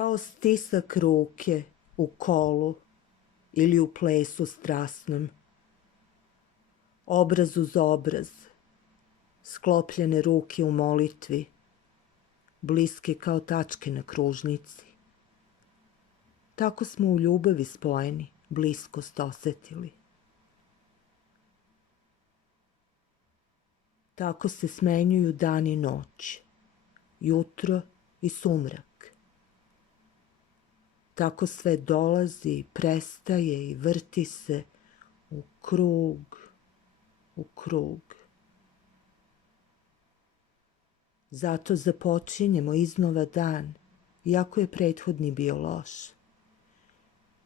kao stisak ruke u kolu ili u plesu strasnom. Obraz uz obraz, sklopljene ruke u molitvi, bliske kao tačke na kružnici. Tako smo u ljubavi spojeni, bliskost osetili. Tako se smenjuju dan i noć, jutro i sumrak. Tako sve dolazi, prestaje i vrti se u krug, u krug. Zato započinjemo iznova dan, iako je prethodni bio loš.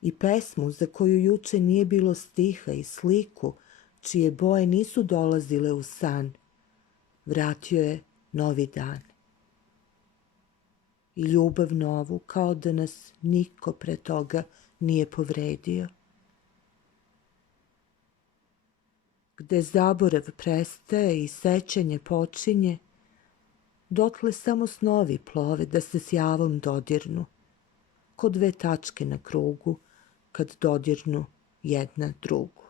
I pesmu za koju juče nije bilo stiha i sliku, čije boje nisu dolazile u san, vratio je novi dan. I ljubav novu, kao da nas niko pre toga nije povredio. Gde zaborav prestaje i sećanje počinje, dotle samo snovi plove da se s javom dodirnu, ko dve tačke na krugu kad dodirnu jedna drugu.